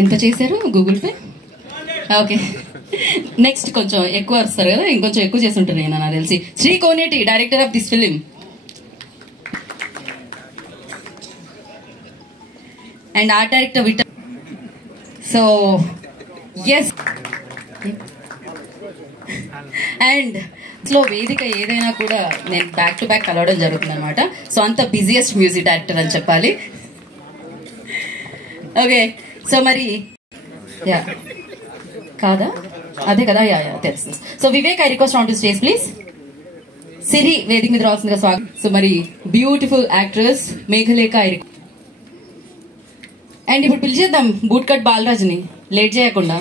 ఎంత చేశారు Google pay? Okay, next కొంచెం ఎక్కువ వస్తారు కదా, ఇంకొంచెం ఎక్కువ చేసి ఉంటాను నేను నాకు తెలిసి. Shri Koneti, director of this film. And art director విట. సో ఎస్, అండ్ లో వేదిక ఏదైనా కూడా నేను బ్యాక్ టు బ్యాక్ కలవడం జరుగుతుంది అనమాట. సో అంత బిజియెస్ట్ మ్యూజిక్ డైరెక్టర్ అని చెప్పాలి. ఓకే, సో మరి యా కాదా, అదే కదా, యా యా తెలుసు. So Vivek, I request on to stage please. Siri వేదిక మీద రావాల్సిందిగా స్వాగతం. సో మరి బ్యూటిఫుల్ యాక్ట్రెస్ మేఘలేఖ. అండ్ ఇప్పుడు పిలిచేద్దాం బూట్ కట్ బాలరాజుని, లేట్ చేయకుండా.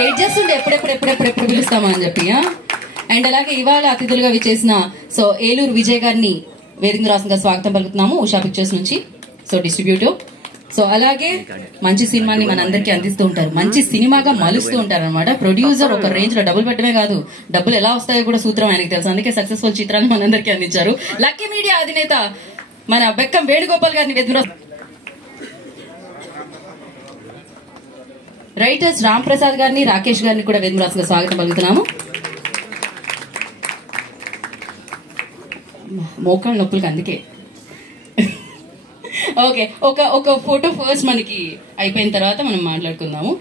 వెయిట్ చేస్తుండే ఎప్పుడెప్పుడు పిలుస్తామా అని చెప్పి. అండ్ అలాగే ఇవాళ అతిథులుగా విచ్చేసిన సో ఏలూరు విజయ్ గారిని వేదిక రాసిన స్వాగతం పలుకుతున్నాము, ఉషా పిక్చర్స్ నుంచి. So distributor. సో అలాగే మంచి సినిమాని మనందరికీ అందిస్తూ ఉంటారు, మంచి సినిమాగా మలుస్తూ ఉంటారు అనమాట. ప్రొడ్యూసర్ ఒక రేంజ్ లో డబ్బులు పెట్టడమే కాదు, డబ్బులు ఎలా వస్తాయో కూడా సూత్రం ఆయనకి తెలుసు. అందుకే సక్సెస్ఫుల్ చిత్రాన్ని మనందరికీ అందించారు. లక్కీ మీడియా అధినేత మన బెక్కం వేణుగోపాల్ గారిని వేదిక. రైటర్స్ రామ్ ప్రసాద్ గారిని, రాకేష్ గారిని కూడా వేదిక రాసిన స్వాగతం పలుకుతున్నాము. మోకాళ్ళ నొప్పులకి అందుకే. ఓకే, ఒక ఫోటో ఫస్ట్ మనకి అయిపోయిన తర్వాత మనం మాట్లాడుకుందాము.